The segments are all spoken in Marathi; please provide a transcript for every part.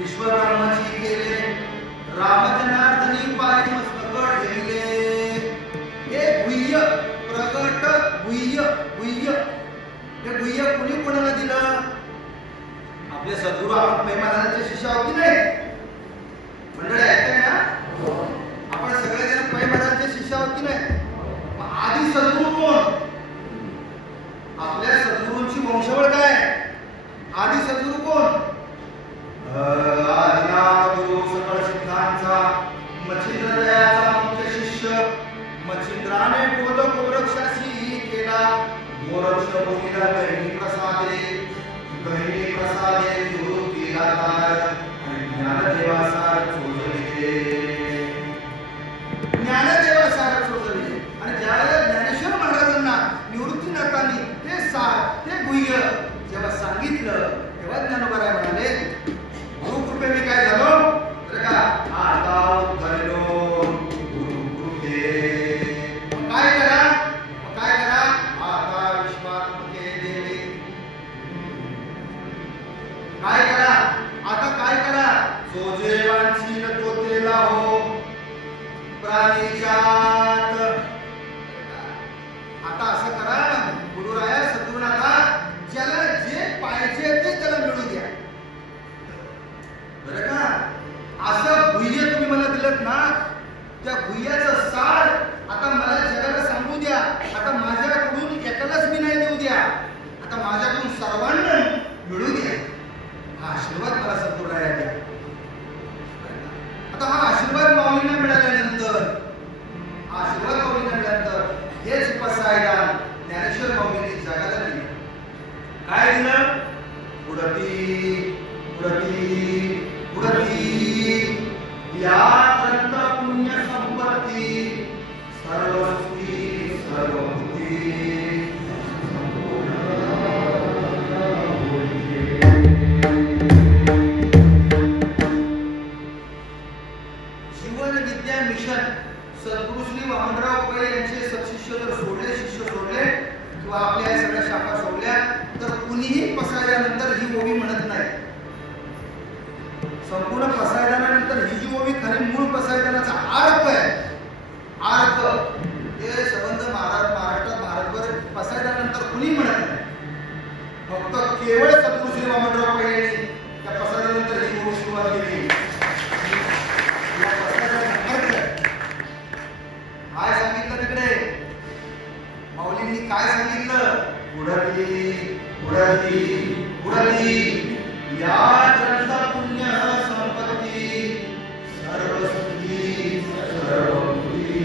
विश्वकर्माची केले रामजनार्दनी पाय मस्तक ठेवले हे गुह्य प्रगट गुह्य गुह्य हे गुह्य कुणी कोणाला दिलं आपले सद्गुरू आपण पै महाराजांचे शिष्य आहोत की नाही मंडळी ऐकताय ना आपण सगळेजण पै महाराजांचे शिष्य आहोत की नाही आदि सद्गुरू कोण आपल्या सद्गुरूंची वंशावळ काय आदि सद्गुरू कोण आदिनाथगुरु सकळ सिद्धांचा मच्छिंद्रदयाचा मुख्य शिष्य मच्छिंद्राने बोध गोरक्षासी केला गोरक्ष बोधिला गहिनी प्रसादे गुरु केला तार आणि ज्ञानदेवासार चोजले ज्ञानदेवासार चोजले आणि ज्यावेळेला ज्ञानेश्वर महाराजांना निवृत्तीनाथांनी ते सार ते गुह्य जेव्हा सांगितलं तेव्हा ज्ञानोबा म्हणाले गुरुकृपेने काय झालो तर का आता उद्धरलो गुरुकृपे काय करा आता विश्वात्मके देवी काय करा आता काय करा जो जे वांछील तो तेला हो प्राणीजात आता असं करा गुरुराया सद्गुरुनाथा ज्याला जे पाहिजे ते त्याला मिळू द्या बरं का असं गुह्य तुम्ही मला दिलत ना त्या गुह्याचं सार आता मला जगाला सांगू द्या आता माझ्याकडून एकालाच मी नाही देऊ द्या आता माझ्याकडून सर्वांना मिळू द्या हा आशीर्वाद मला सद्गुरुराया द्या आता हा आशीर्वाद माऊलींना मिळाल्यानंतर हेच पसायदान ज्ञानेश्वर माऊलींनी जगाला दिलं काय दिलं उडती या ग्रंथ पुण्य संपत्ती सर्वस्वी सर्वभूती जीवन विद्या मिशन सद्गुरु श्री वामनराव पै यांचे सत्शिष्य जर सोडले शिष्य सोडले किंवा आपल्या सगळ्या शाखा सोडल्या तर कुणीही पसायदानंतर ही ओवी म्हणत नाही संपूर्ण पसायदानानंतर ही जी ओवी खरी मूळ पसायदानाचा अर्थ आहे अर्थ हे संबंध महाराष्ट्रात भारतभर पसायदानानंतर कुणी म्हणत नाही फक्त केवळ सद्गुरु श्री वामनराव पै यांनी त्या पसायदानंतर ही ओवी सुरुवात केली काय सांगितलं तिकडे माऊलींनी काय सांगितलं उडती या ग्रंथ पुण्य संपत्ती सर्वस्वी सर्वभूती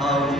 भाऊ